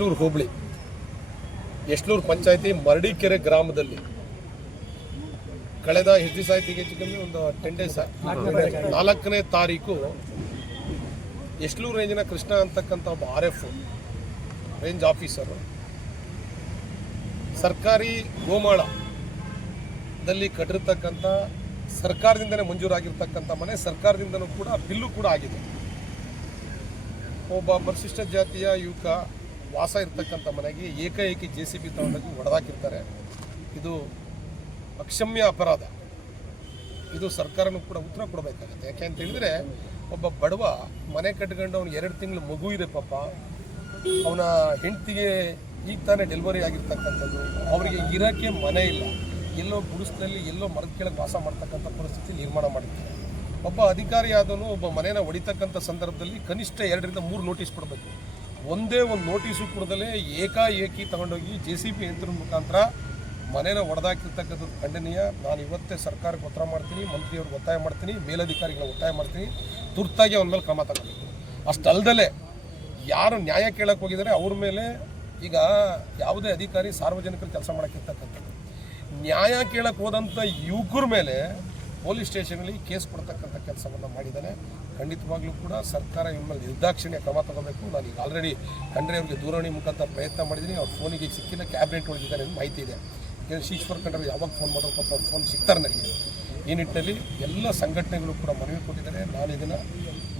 ಎಷ್ಲೂರು ಹೋಬಳಿ ಎಷ್ಲೂರು ಪಂಚಾಯತಿ ಮರಡಿಕೆರೆ ಗ್ರಾಮದಲ್ಲಿ ಕಳೆದ ಎಷ್ಟು ದಿವಸ ಹೆಚ್ಚು ಕಮ್ಮಿ ಒಂದು ಟೆನ್ ಡೇಸ್ ನಾಲ್ಕನೇ ತಾರೀಕು ಎಷ್ಲೂರು ರೇಂಜಿನ ಕೃಷ್ಣ ಅಂತಕ್ಕಂಥ ಒಬ್ಬ ಆರ್ ಎಫ್ ರೇಂಜ್ ಆಫೀಸರು ಸರ್ಕಾರಿ ಗೋಮಾಳದಲ್ಲಿ ಕಟ್ಟಿರ್ತಕ್ಕಂಥ ಸರ್ಕಾರದಿಂದನೇ ಮಂಜೂರಾಗಿರ್ತಕ್ಕಂಥ ಮನೆ, ಸರ್ಕಾರದಿಂದನೂ ಕೂಡ ಬಿಲ್ಲು ಕೂಡ ಆಗಿದೆ. ಒಬ್ಬ ಪರಿಶಿಷ್ಟ ಜಾತಿಯ ಯುವಕ ವಾಸ ಇರ್ತಕ್ಕಂಥ ಮನೆಗೆ ಏಕಾಏಕಿ ಜೆ ಸಿ ಬಿ ತಗೊಂಡೋಗಿ ಹೊಡೆದಾಕಿರ್ತಾರೆ ಇದು ಅಕ್ಷಮ್ಯ ಅಪರಾಧ. ಇದು ಸರ್ಕಾರನೂ ಕೂಡ ಉತ್ತರ ಕೊಡಬೇಕಾಗತ್ತೆ. ಯಾಕೆ ಅಂತ ಹೇಳಿದ್ರೆ, ಒಬ್ಬ ಬಡವ ಮನೆ ಕಟ್ಕೊಂಡು ಅವ್ನು ಎರಡು ತಿಂಗಳು ಮಗು ಇದೆ ಪಾಪ. ಅವನ ಹೆಂಡತಿಗೆ ಈಗ ತಾನೇ ಡೆಲಿವರಿ ಆಗಿರ್ತಕ್ಕಂಥದ್ದು. ಅವರಿಗೆ ಇರೋಕ್ಕೆ ಮನೆ ಇಲ್ಲ. ಎಲ್ಲೋ ಗುಡಿಸ್ನಲ್ಲಿ ಎಲ್ಲೋ ಮರದ ಕೆಳಗೆ ವಾಸ ಮಾಡ್ತಕ್ಕಂಥ ಪರಿಸ್ಥಿತಿ ನಿರ್ಮಾಣ ಮಾಡಿರ್ತಾರೆ ಒಬ್ಬ ಅಧಿಕಾರಿ ಆದನು ಒಬ್ಬ ಮನೇನ ಹೊಡಿತಕ್ಕಂಥ ಸಂದರ್ಭದಲ್ಲಿ ಕನಿಷ್ಠ ಎರಡರಿಂದ ಮೂರು ನೋಟಿಸ್ ಕೊಡಬೇಕು. ಒಂದೇ ಒಂದು ನೋಟಿಸು ಕೂಡದಲ್ಲೇ ಏಕಾಏಕಿ ತಗೊಂಡೋಗಿ ಜೆ ಸಿ ಬಿ ಯಂತ್ರದ ಮುಖಾಂತರ ಮನೇನ ಒಡೆದಾಕಿರ್ತಕ್ಕಂಥದ್ದು ಖಂಡನೀಯ. ನಾನು ಇವತ್ತೇ ಸರ್ಕಾರಕ್ಕೆ ಒತ್ತಾಯ ಮಾಡ್ತೀನಿ, ಮಂತ್ರಿಯವ್ರಿಗೆ ಒತ್ತಾಯ ಮಾಡ್ತೀನಿ, ಮೇಲಧಿಕಾರಿಗಳ ಒತ್ತಾಯ ಮಾಡ್ತೀನಿ. ತುರ್ತಾಗಿ ಅವನ ಮೇಲೆ ಕ್ರಮ ತಗೋಬೇಕು ಅಷ್ಟಲ್ದಲೇ ಯಾರು ನ್ಯಾಯ ಕೇಳಕ್ಕೆ ಹೋಗಿದ್ದಾರೆ ಅವ್ರ ಮೇಲೆ ಈಗ ಯಾವುದೇ ಅಧಿಕಾರಿ ಸಾರ್ವಜನಿಕರು ಕೆಲಸ ಮಾಡೋಕ್ಕಿರ್ತಕ್ಕಂಥದ್ದು. ನ್ಯಾಯ ಕೇಳಕ್ಕೆ ಹೋದಂಥ ಯುವಕರ ಮೇಲೆ ಪೊಲೀಸ್ ಸ್ಟೇಷನಲ್ಲಿ ಕೇಸ್ ಕೊಡ್ತಕ್ಕಂಥ ಕೆಲಸವನ್ನು ಮಾಡಿದ್ದಾನೆ. ಖಂಡಿತವಾಗ್ಲೂ ಕೂಡ ಸರ್ಕಾರ ನಿಮ್ಮ ನಿರ್ದಾಕ್ಷಿಣ್ಯ ಕ್ರಮ ತಗೋಬೇಕು. ನಾನು ಈಗ ಆಲ್ರೆಡಿ ಖಂಡ್ರೆ ಅವರಿಗೆ ದೂರವಾಣಿ ಮುಖಾಂತರ ಪ್ರಯತ್ನ ಮಾಡಿದ್ದೀನಿ. ಅವ್ರ ಫೋನಿಗೆ ಸಿಕ್ಕಿಲ್ಲ ಕ್ಯಾಬಿನೆಟ್ ಒಳಗಿದ್ದಾರೆ ಅಂತ ಮಾಹಿತಿ ಇದೆ. ಶೀಶ್ವರ್ ಖಂಡ್ರೆ ಯಾವಾಗ ಫೋನ್ ಮಾಡಬೇಕಪ್ಪ ಪಾಪ ಅವ್ರ ಫೋನ್ ಸಿಗ್ತಾರೆ ನನಗೆ. ಈ ನಿಟ್ಟಿನಲ್ಲಿ ಎಲ್ಲ ಸಂಘಟನೆಗಳು ಕೂಡ ಮನವಿ ಕೊಟ್ಟಿದ್ದಾರೆ. ನಾನು ಇದನ್ನು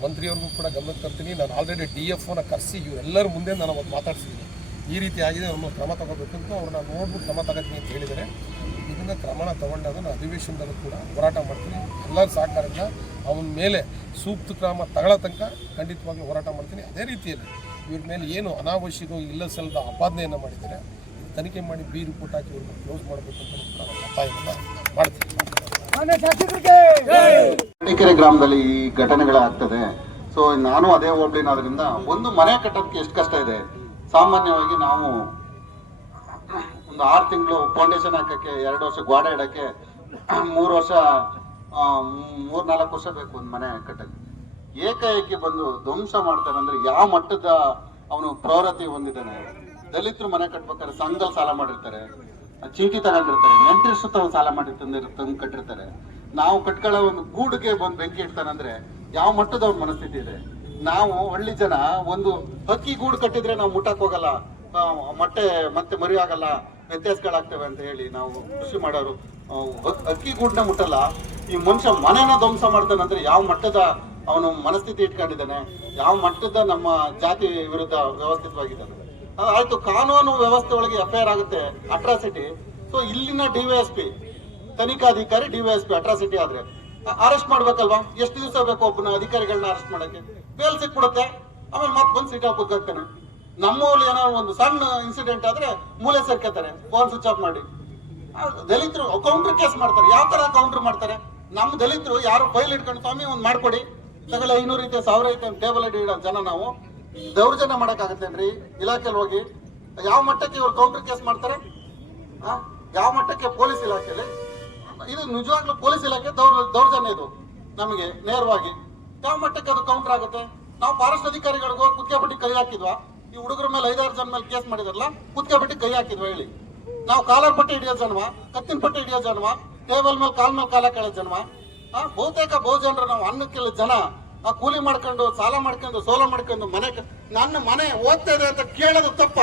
ಮಂತ್ರಿಯವ್ರಿಗೂ ಕೂಡ ಗಮನ ತರ್ತೀನಿ. ನಾನು ಆಲ್ರೆಡಿ ಡಿ ಎಫ್ ಓನ ಕರೆಸಿ ಇವರೆಲ್ಲರ ಮುಂದೆ ನಾನು ಅವತ್ತು ಮಾತಾಡ್ಸಿದ್ದೀನಿ. ಈ ರೀತಿ ಆಗಿದೆ ಅವ್ರನ್ನ ಕ್ರಮ ತಗೋಬೇಕು ಅಂತ ಅವ್ರನ್ನ ನೋಡ್ಬಿಟ್ಟು ಕ್ರಮ ತಗೋತೀನಿ ಅಂತ ಹೇಳಿದ್ದಾರೆ. ಇದನ್ನು ಕ್ರಮಣ ತಗೊಂಡಾಗ ನಾನು ಅಧಿವೇಶನದಲ್ಲೂ ಕೂಡ ಹೋರಾಟ ಮಾಡ್ತೀನಿ ಎಲ್ಲರ ಸಹಕಾರದಿಂದ ಅವನ ಮೇಲೆ ಸೂಕ್ತ ಕ್ರಮ ತಗೊಳ್ಳೋ ತನಕ ಖಂಡಿತವಾಗಿ ಹೋರಾಟ ಮಾಡ್ತೀನಿ. ಅದೇ ರೀತಿಯಲ್ಲಿ ಇವ್ರ ಮೇಲೆ ಏನು ಅನಾವಶ್ಯಕ ಇಲ್ಲ ಸಲ್ಲದ ಆಪಾದನೆಯನ್ನು ಮಾಡಿದರೆ ತನಿಖೆ ಮಾಡಿ ಬಿ ರಿಪೋರ್ಟ್ ಹಾಕಿ ಇವ್ರನ್ನ ಕ್ಲೋಸ್ ಮಾಡಬೇಕು ಅಂತ ಕೂಡ ನಾನು ಒತ್ತಾಯವನ್ನು ಮಾಡ್ತೀನಿ ಗ್ರಾಮದಲ್ಲಿ ಈ ಘಟನೆಗಳಾಗ್ತದೆ ಸೊ ನಾನು ಅದೇ ಹೋಗ್ಲಿನಾದ್ರಿಂದ ಒಂದು ಮನೆ ಕಟ್ಟೋದಕ್ಕೆ ಎಷ್ಟು ಕಷ್ಟ ಇದೆ? ಸಾಮಾನ್ಯವಾಗಿ ನಾವು ಒಂದು ಆರು ತಿಂಗಳು ಫೌಂಡೇಶನ್ ಹಾಕಕ್ಕೆ, ಎರಡು ವರ್ಷ ಗೋಡೆ ಇಡಕ್ಕೆ, ಮೂರು ವರ್ಷ ಮೂರ್ ನಾಲ್ಕು ವರ್ಷ ಬೇಕು ಒಂದು ಮನೆ ಕಟ್ಟಕ್ಕೆ. ಏಕಾಏಕಿ ಬಂದು ಧ್ವಂಸ ಮಾಡ್ತಾನೆ ಅಂದ್ರೆ ಯಾವ ಮಟ್ಟದ ಅವನು ಪ್ರವೃತ್ತಿ ಹೊಂದಿದ್ದಾನೆ? ದಲಿತರು ಮನೆ ಕಟ್ಬೇಕಾದ್ರೆ ಸಂಘದಲ್ಲಿ ಸಾಲ ಮಾಡಿರ್ತಾರೆ, ಚೀಟಿ ತಗೊಂಡಿರ್ತಾರೆ, ನೆಂಟರ ಸುತ್ತ ಸಾಲ ಮಾಡಿ ತಂದು ಕಟ್ಟಿರ್ತಾರೆ. ನಾವು ಕಟ್ಕೊಳ್ಳೋ ಒಂದು ಗೂಡಿಗೆ ಬಂದು ಬೆಂಕಿ ಇಡ್ತಾನಂದ್ರೆ ಯಾವ ಮಟ್ಟದ ಅವ್ರ ಮನಸ್ಥಿತಿ ಇದೆ? ನಾವು ಹಳ್ಳಿ ಜನ ಒಂದು ಹಕ್ಕಿ ಗೂಡು ಕಟ್ಟಿದ್ರೆ ನಾವು ಮುಟ್ಟಕ್ ಹೋಗಲ್ಲ ಮೊಟ್ಟೆ ಮತ್ತೆ ಮರಿ ಆಗಲ್ಲ ವ್ಯತ್ಯಾಸಗಳಾಗ್ತವೆ ಅಂತ ಹೇಳಿ ನಾವು ಕೃಷಿ ಮಾಡೋರು ಅಕ್ಕಿ ಗೂಡನ್ನ ಮುಟ್ಟಲ್ಲ. ಈ ಮನುಷ್ಯ ಮನೆನ ಧ್ವಂಸ ಮಾಡ್ತಾನಂದ್ರೆ ಯಾವ ಮಟ್ಟದ ಅವನು ಮನಸ್ಥಿತಿ ಇಟ್ಕೊಂಡಿದ್ದಾನೆ, ಯಾವ ಮಟ್ಟದ ನಮ್ಮ ಜಾತಿ ವಿರುದ್ಧ ವ್ಯವಸ್ಥಿತವಾಗಿದ್ದಾನೆ. ಆಯ್ತು, ಕಾನೂನು ವ್ಯವಸ್ಥೆ ಒಳಗೆ ಎಫ್ ಐ ಆಗುತ್ತೆ, ಅಟ್ರಾಸಿಟಿ. ಸೊ ಇಲ್ಲಿನ ಡಿವೈಎಸ್ಪಿ ತನಿಖಾಧಿಕಾರಿ ಡಿವೈಎಸ್ಪಿ ಅಟ್ರಾಸಿಟಿ ಆದ್ರೆ ಅರೆಸ್ಟ್ ಮಾಡ್ಬೇಕಲ್ವಾ? ಎಷ್ಟು ದಿವಸ ಬೇಕು ಒಬ್ಬನ ಅಧಿಕಾರಿಗಳನ್ನ ಅರೆಸ್ಟ್ ಮಾಡಕ್ಕೆ? ಬೇಲ್ ಸಿಕ್ಬಿಡುತ್ತೆ. ಆಮೇಲೆ ಮತ್ತೆ ಬಂದು ಸಿಟಿ ನಮ್ಮಲ್ಲಿ ಏನಾದ್ರು ಒಂದು ಸಣ್ಣ ಇನ್ಸಿಡೆಂಟ್ ಆದ್ರೆ ಮೂಲೆ ಸೇರ್ಕೋತಾರೆ ಫೋನ್ ಸ್ವಿಚ್ ಆಫ್ ಮಾಡಿ. ದಲಿತರು ಕೌಂಟರ್ ಕೇಸ್ ಮಾಡ್ತಾರೆ. ಯಾವ ತರ ಕೌಂಟರ್ ಮಾಡ್ತಾರೆ? ನಮ್ಮ ದಲಿತರು ಯಾರು ಫೈಲ್ ಇಟ್ಕೊಂಡು, ಸ್ವಾಮಿ, ಒಂದು ಮಾಡ್ಕೊಡಿ. ತಗೊಳ್ಳಿ, ಐನೂರು ಐತೆ, ಸಾವಿರ ಐತೆ ಟೇಬಲ್ ಅಡಿ ಇಡೋ ಜನ ನಾವು. ದೌರ್ಜನ್ಯ ಮಾಡಕ್ಕಾಗತ್ತೇನ್ರಿ ಇಲಾಖೆಲಿ ಹೋಗಿ. ಯಾವ ಮಟ್ಟಕ್ಕೆ ಇವ್ರು ಕೌಂಟರ್ ಕೇಸ್ ಮಾಡ್ತಾರೆ? ಯಾವ ಮಟ್ಟಕ್ಕೆ ಪೊಲೀಸ್ ಇಲಾಖೆಯಲ್ಲಿ ಇದು ನಿಜವಾಗ್ಲೂ ಪೊಲೀಸ್ ಇಲಾಖೆ ದೌರ್, ದೌರ್ಜನ್ಯ ಇದು ನಮಗೆ ನೇರವಾಗಿ. ಯಾವ ಮಟ್ಟಕ್ಕೆ ಅದು ಕೌಂಟರ್ ಆಗುತ್ತೆ? ನಾವು ಫಾರೆಸ್ಟ್ ಅಧಿಕಾರಿಗಳಿಗೂ ಬಡ್ಡಿ ಕೈ ಹಾಕಿದ್ವಾ ಈ ಹುಡುಗರ ಮೇಲೆ ಐದಾರು ಜನ ಮೇಲೆ ಕೇಸ್ ಮಾಡಿದಾರಲ್ಲ ಕುತ್ಕೆಪಟ್ಟಿ ಕೈ ಹಾಕಿದ್ವಿ ಹೇಳಿ. ನಾವು ಕಾಲರ್ ಪಟ್ಟಿ ಹಿಡಿಯೋ ಜನ್ಮ ಕತ್ತಿನ ಪಟ್ಟಿ ಹಿಡಿಯೋ ಜನ್ಮ ಟೇಬಲ್ ಮೇಲೆ ಕಾಲ್ ಮೇಲೆ ಕಾಲ ಕೇಳೋ ಜನ್ಮ ಆ, ಬಹುತೇಕ ಬಹುಜನರು ನಾವು ಅನ್ನಕ್ಕೆ ಜನ, ಆ, ಕೂಲಿ ಮಾಡ್ಕೊಂಡು, ಸಾಲ ಮಾಡ್ಕೊಂಡು, ಸೋಲ ಮಾಡ್ಕೊಂಡು ಮನೆ ನನ್ನ ಮನೆ ಓದ್ತಾ ಇದೆ ಅಂತ ಕೇಳೋದು ತಪ್ಪ.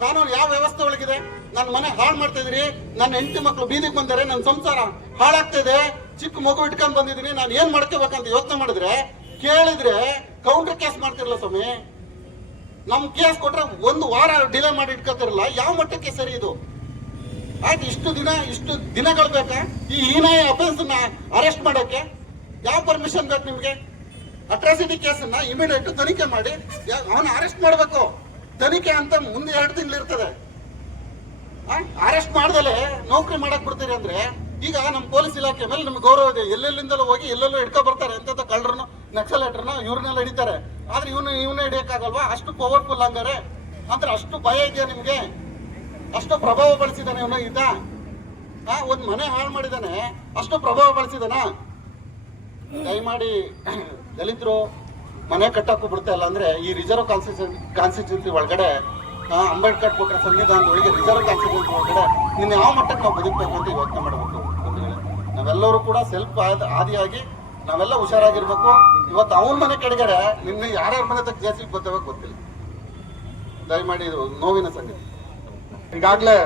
ಕಾನೂನು ಯಾವ ವ್ಯವಸ್ಥೆ ಒಳಗಿದೆ? ನನ್ನ ಮನೆ ಹಾಳು ಮಾಡ್ತಾ ಇದ್ರಿ, ನನ್ನ ಹೆಂಡತಿ ಮಕ್ಕಳು ಬೀದಿಗೆ ಬಂದರೆ, ನನ್ನ ಸಂಸಾರ ಹಾಳಾಗ್ತಾ ಇದೆ, ಚಿಕ್ಕ ಮಗು ಇಟ್ಕೊಂಡು ಬಂದಿದ್ದೀನಿ, ನಾನು ಏನ್ ಮಾಡ್ಕೋಬೇಕಂತ ಯೋಚನೆ ಮಾಡಿದ್ರೆ ಕೇಳಿದ್ರೆ ಕೌಂಟರ್ ಕೇಸ್ ಮಾಡ್ತಿರಲ್ಲ ಸ್ವಾಮಿ. ನಮ್ ಕೇಸ್ ಕೊಟ್ರೆ ಒಂದು ವಾರ ಡಿಲೇ ಮಾಡಿ ಇಟ್ಕೋತಿರಲ್ಲ, ಯಾವ ಮಟ್ಟಕ್ಕೆ ಸರಿ ಇದು? ಆಯ್ತು, ಇಷ್ಟು ದಿನ, ಇಷ್ಟು ದಿನಗಳು ಬೇಕಾ? ಈ ಹೀನಾಯ ಅಫೆನ್ಸ್ ಅರೆಸ್ಟ್ ಮಾಡೋಕೆ ಯಾವ ಪರ್ಮಿಷನ್ ಬೇಕು ನಿಮ್ಗೆ? ಅಟ್ರಾಸಿಟಿ ಕೇಸನ್ನ ಇಮಿಡಿಯೇಟ್ ತನಿಖೆ ಮಾಡಿ ಅವನ ಅರೆಸ್ಟ್ ಮಾಡಬೇಕು. ತನಿಖೆ ಅಂತ ಮುಂದೆ ಎರಡು ತಿಂಗಳು ಇರ್ತದೆ. ಅರೆಸ್ಟ್ ಮಾಡ್ದಲೆ ನೌಕರಿ ಮಾಡಕ್ ಬಿಡ್ತೀರಿ ಅಂದ್ರೆ, ಈಗ ನಮ್ಮ ಪೊಲೀಸ್ ಇಲಾಖೆ ಮೇಲೆ ನಮ್ಗೆ ಗೌರವ ಇದೆ. ಎಲ್ಲೆಲ್ಲಿಂದಲೂ ಹೋಗಿ ಎಲ್ಲೆಲ್ಲೂ ಹಿಡ್ಕೊ ಬರ್ತಾರೆ ಎಂತ ಕಳ್ಳರನ್ನ ನಕ್ಸಲೇಟ್ರನ್ನ ಇವ್ರನ್ನೆಲ್ಲ ಹಿಡಿತಾರೆ. ಆದ್ರೆ ಇವನು ಇವನ್ನ ಹಿಡಿಯಕ್ಕಾಗಲ್ವಾ? ಅಷ್ಟು ಪವರ್ಫುಲ್ ಹಂಗಾರೆ. ಅಂದ್ರೆ ಅಷ್ಟು ಭಯ ಇದೆಯಾ ನಿಮ್ಗೆ? ಅಷ್ಟು ಪ್ರಭಾವ ಬಳಸಿದಾನೆ ಇವನು ಇದ್ದ ಆ, ಒಂದ್ ಮನೆ ಹಾಳು ಮಾಡಿದಾನೆ ಅಷ್ಟು ಪ್ರಭಾವ ಬಳಸಿದಾನ ದಯಮಾಡಿ ದಲಿತರು, ಮನೆ ಕಟ್ಟಕ್ಕೂ ಬಿಡ್ತಾ ಇಲ್ಲ ಅಂದ್ರೆ ಈ ರಿಸರ್ವ್ ಕಾನ್ಸ್ಟಿಟ್ಯೂನ್ಸಿ ಕಾನ್ಸ್ಟಿಟ್ಯೂನ್ಸಿ ಒಳಗಡೆ ಅಂಬೇಡ್ಕರ್ ಕೊಟ್ಟರೆ ಸಂವಿಧಾನದೊಳಗೆ ರಿಸರ್ವ್ ಕಾನ್ಸ್ಟಿಟ್ಯೂನ್ಸಿ ಒಳಗಡೆ ನಿನ್ನ ಯಾವ ಮಟ್ಟಕ್ಕೆ ನಾವು ಬದುಕಬೇಕು ಅಂತ ಯೋಚನೆ ಮಾಡಬೇಕು ನಾವೆಲ್ಲರೂ ಕೂಡ ಸೆಲ್ಫ್ ಆದಿಯಾಗಿ ನಾವೆಲ್ಲ ಹುಷಾರಾಗಿರ್ಬೇಕು. ಇವತ್ತು ಅವನ ಮನೆ ಕಡೆಗಾರೆ ನಿನ್ನೆ ಯಾರ್ಯಾರ ಮನೆ ತಕ್ಕ ಜಾಸ್ತಿ ಬರ್ತವೆ ಗೊತ್ತಿಲ್ಲ. ದಯಮಾಡಿ ಇದು ನೋವಿನ ಸಂಗತಿ. ಈಗಾಗಲೇ